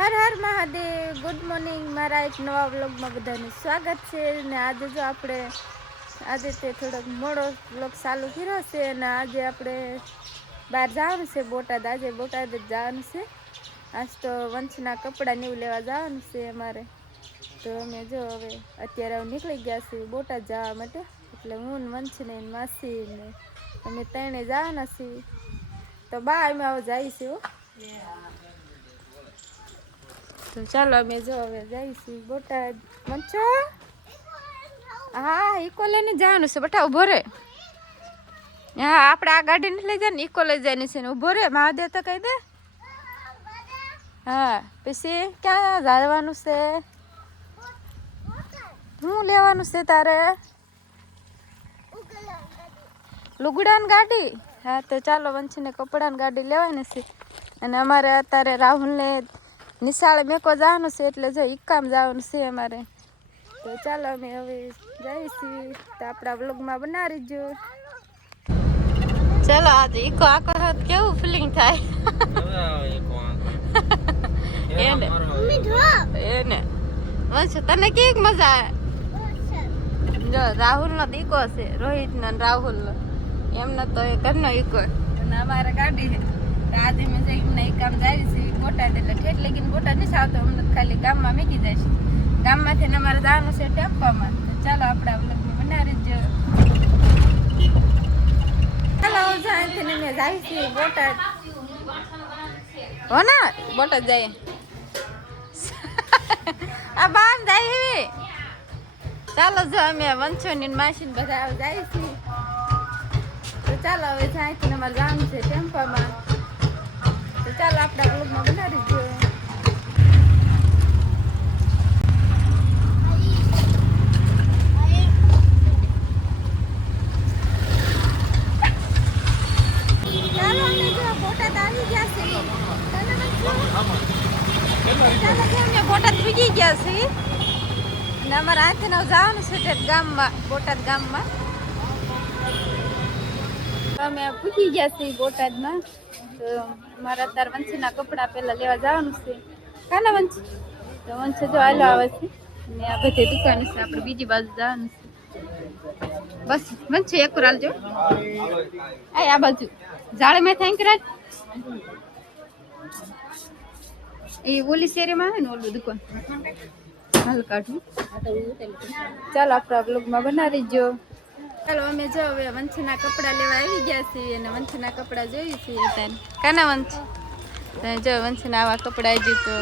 હર Har Mahadev. Good morning. મારા એક નવા વ્લોગમાં બધાનું સ્વાગત છે. ને આજે જો આપણે આજે તે થોડોક મોડો વ્લોગ ચાલુ કર્યો છે. અને આજે આપણે બહાર જવાનું છે બોટાદ. આજે બોટાદ જ જવાનું છે. આજ તો વંશના કપડાં ને એવું લેવા જવાનું છે અમારે. તો અમે જો હવે અત્યારે નીકળી ગયા છીએ બોટાદ જવા માટે. એટલે હું ને વંશ ને માસી ને અમે ત્રણે જવાના છીએ. તો બા અમે આવો જાય છે. તો ચાલો અમે જો હવે જઈશું બોટાદ. મંચો હા ઈકો લઈને જવાનું છે બટા. ઉભો રે. હા આપણે આ ગાડી ને લઈ જાય ને ઈકો લઈ જવાની છે ને. ઉભો રે મહાદેવ તો કહી દે. હા પછી ક્યાં જવાનું છે? શું લેવાનું છે તારે? લુગડાની ગાડી. હા તો ચાલો વંશીને કપડાની ગાડી લેવાની છે. અને અમારે અત્યારે રાહુલને નિશાળે મેકો જવાનું છે એટલે જો ઈકામ જવાનું છે અમારે. તો ચાલો અમે હવે જઈશું. તો આપણા વ્લોગમાં બનાવી જો. ચાલો આજે ઈકો આખો હાથ કેવું ફીલિંગ થાય એને વંશ તને કેવી મજા આવે? જો રાહુલ નો દીકો છે, રોહિત નો રાહુલ નો. એમનો તો ઘરનો ઈકો અને અમારે ગાડી છે. આજે મેં એમને કામ જાય છે બોટાદ. એટલે ઠેઠ લગીને બોટાદ નથી આવતો. અમને ખાલી ગામમાં મૂકી જાય છે. ગામમાંથી અમારે જવાનું છે ટેમ્પામાં. તો ચાલો આપણા વ્લોગમાં બનાવી જ. ચાલો જાયથી ને મેં જાય છે બોટાદ. હો ના બોટાદ જાય. આ બામ જાય એવી. ચાલો જો અમે વંશોની માસીને બધા જાય છીએ. તો ચાલો હવે જાયથી અમારે જવાનું છે ટેમ્પામાં. તો ચાલો આપણા વ્લોગમાં બનાવી દો. ચાલો અમે જો બોટાદ આવી ગયા છીએ. ચાલો જો અમે બોટાદ પૂગી ગયા છીએ. ને અમારે આથી નવ જવાનું છે તે ગામમાં, બોટાદ ગામમાં. અમે પૂગી ગયા છીએ બોટાદમાં. તો મારા અત્યારે વંશીના કપડાં પહેલા લેવા જવાનું છે. કાના વંશ? તો વંશ જો હાલો આવે છે. ને આ બધી દુકાન છે. આપણે બીજી બાજુ જવાનું છે. બસ વંશ એક હાલજો. આ બાજુ જાળે મેં થેન્ક રાજ એ ઓલી શેરીમાં આવે ને ઓલું દુકાન હાલ કાઢું. ચાલો આપણા બ્લોગમાં બનાવી જો. ચાલો અમે જો હવે વંશના કપડાં લેવા આવી ગયા છીએ. અને વંશના કપડાં જોઈએ છીએ ત્યારે. કાના વંશ? જો વંશના આવા કપડાં આવી તો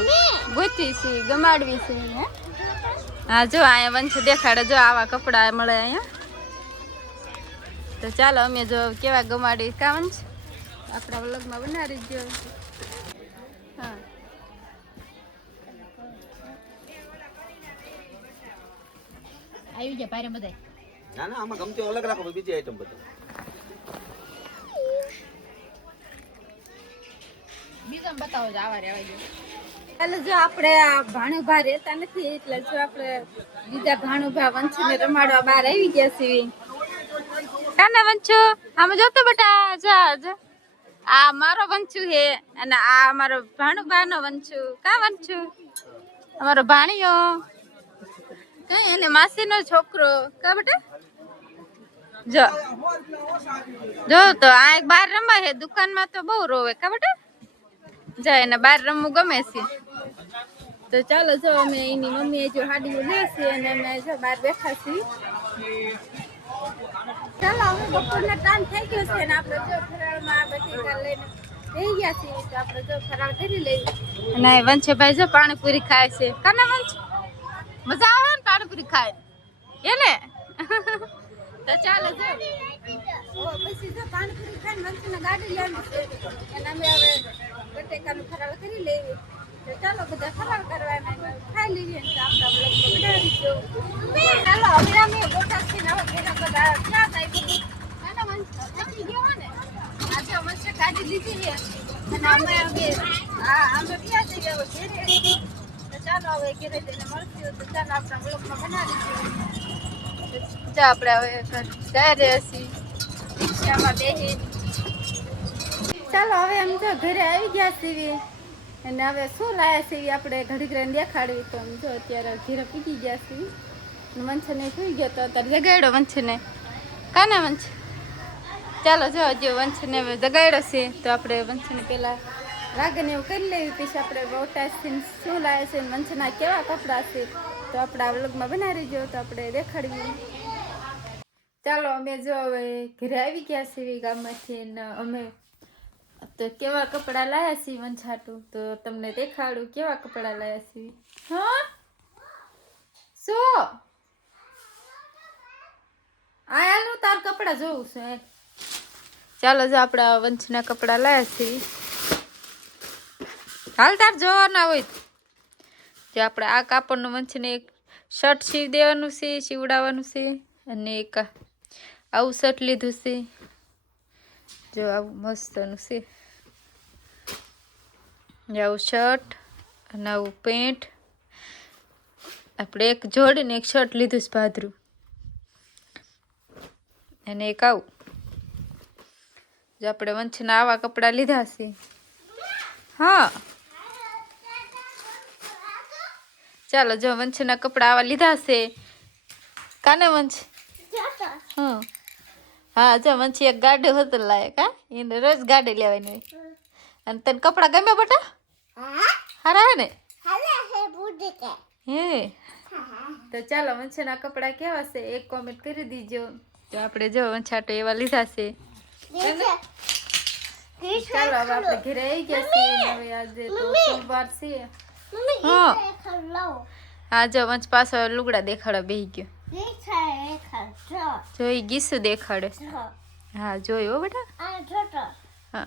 ગોતી છીએ, ગમાડવી છે. હા જો અહીંયા વંશ દેખાડે. જો આવા કપડાં મળે અહીંયા. તો ચાલો અમે જો કેવા ગમાડી. કા વંશ? આપણા વ્લોગમાં બનાવી જો. હા આવી જાય પારે બધા. ના ના આમાં ગમતી અલગ રાખો બીજી આઈટમ બધી. બીજો બતાવો જ આવા રેવા દો. ચાલો જો આપણે આ ભાણુભા રહેતા નથી એટલે જો આપણે બીજા ભાણુભા વંશને રમાડવા બહાર આવી ગયા છીએ. કાના વંશુ આમ જોતો બેટા. જા જા આ મારો વંશુ હે અને આ અમારો ભાણુભાનો વંશુ. કા વંશુ? અમારો ભાણિયો કઈ એને માસીનો છોકરો. કા બેટા? જો જો તો આ એક બાર રમવા હે. દુકાનમાં તો બહુ રોવે. કા બેટા? જાય એને બહાર રમવું ગમે છે. તો ચાલો જો અમે એની મમ્મી જો હાડીઓ લે છે અને અમે જો બહાર બેઠા છીએ. ચાલો હવે બપોરનો ટાઈમ થઈ ગયો છે ને આપણે જો ફરાળમાં બધી લઈને થઈ ગયા છીએ. તો આપણે જો ફરાળ કરી લઈએ. અને વંશભાઈ જો પાણીપુરી ખાય છે. કાના વંશ મજા આવે ને પાણીપુરી ખાય એને? તો ચાલો જો પછી જો પાણીપુરી ખાઈને વંશને ગાડી લેવાની છે. અને અમે હવે બટેકાનું ફરાળ કરી લઈએ. તો ચાલો બધા ફરાળ કરવાના ખાઈ લઈએ. તો આપણા બ્લોગમાં બનાવી દો. ચાલો હવે અમે બોટાદથી હવે ઘરે બધા ક્યાં થાય કાના વંશ થાકી ગયો ને. આજે વંશે ગાડી લીધી છે અને અમે હવે અમે ક્યાં જઈએ હવે ઘરે. તો ચાલો હવે ઘરે જઈને મળશું. તો ચાલો આપણા બ્લોગમાં બનાવી દો. આપણે હવે ઘરે હસી રિક્ષામાં બેસી. ચાલો હવે એમ તો ઘરે આવી ગયા છીએ. અને હવે શું લાયા છે એ આપણે ઘડી ઘડી દેખાડવી. તો જો અત્યારે ઘીરે પીકી ગયા છે. વંશને સુઈ ગયો તો અત્યારે જગાડ્યો વંશને. કાને વંશ? ચાલો જો હજુ વંશને જગાડ્યો છે તો આપણે વંશને પહેલાં રાગને એવું કરી લેવી. પછી આપણે રોટાસીને શું લાવે છે, વંશના કેવા કપડાં છે તો આપણા વ્લોગમાં બનાવી જો તો આપણે દેખાડવી. ચાલો અમે જો હવે ઘરે આવી ગયા છીએ ગામમાંથી ને અમે તો કેવા કપડાં લાયા છીએ વંછાટું તો તમને દેખાડું કેવા કપડાં લાયા છીએ. હા શું આયાલું તાર કપડાં જોઉં છું. ચાલો જો આપણા વંશના કપડાં લાયા છીએ. હાલ તાર જોવાના હોય જે આપણે આ કાપડનું વંશને એક શર્ટ સીવી દેવાનું છે, સીવડાવવાનું છે. અને એક આવું શર્ટ લીધું છે, જો આવું મસ્તનું છે. આવું શર્ટ અને આવું પેન્ટ આપણે એક જોડીને એક શર્ટ લીધું છે ભાદરું. અને એક આવું જો આપણે વંશના આવા કપડાં લીધા છે. હા ચાલો જો વંશના કપડાં આવા લીધા છે. કાને વંશ? હા હા જો વંશી એક ગાડી હોતલ લાયક. હા એને રોજ ગાડી લેવાની હોય. અને તને કપડાં ગમે બેટા? હારા હે ને? હે તો ચાલો વંશના કપડાં કેવા છે એક કોમેન્ટ કરી દીજો. તો આપણે જો વંછાટો એવા લીધા છે. ચાલો હવે આપણે ઘરે આવી ગયા છીએ. હવે આજે તો સોમવાર છે. હા જો વંશ પાછો લુગડા દેખાડો બેહી ગયો. જોઈ ગીસું દેખાડે. હા જોયું બેટા. હા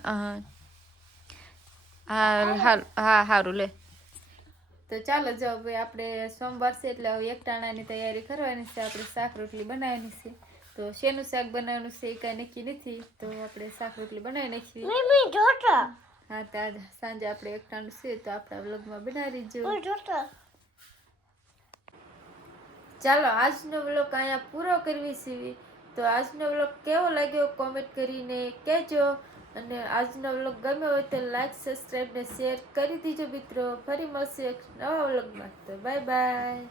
હા સારું લે. તો ચાલો જો હવે આપણે સોમવાર છે એટલે હવે એકટાણાની તૈયારી કરવાની છે. આપણે શાક રોટલી બનાવવાની છે. તો શેનું શાક બનાવવાનું છે એ કાંઈ નક્કી નથી. તો આપણે શાક રોટલી બનાવી નાખીએ. હા તો આજ સાંજે આપણે એકટાણું છે તો આપણા વ્લોગમાં બનાવી દીજો. ચાલો આજનો વ્લોગ અહીંયા પૂરો કરવી છે. તો આજનો વ્લોગ કેવો લાગ્યો કોમેન્ટ કરીને કહેજો. અને આજનો વ્લોગ ગમ્યો હોય તો લાઈક, સબસ્ક્રાઈબ ને શેર કરી દીજો મિત્રો. ફરી મળશે એક નવા વ્લોગમાં. તો બાય બાય.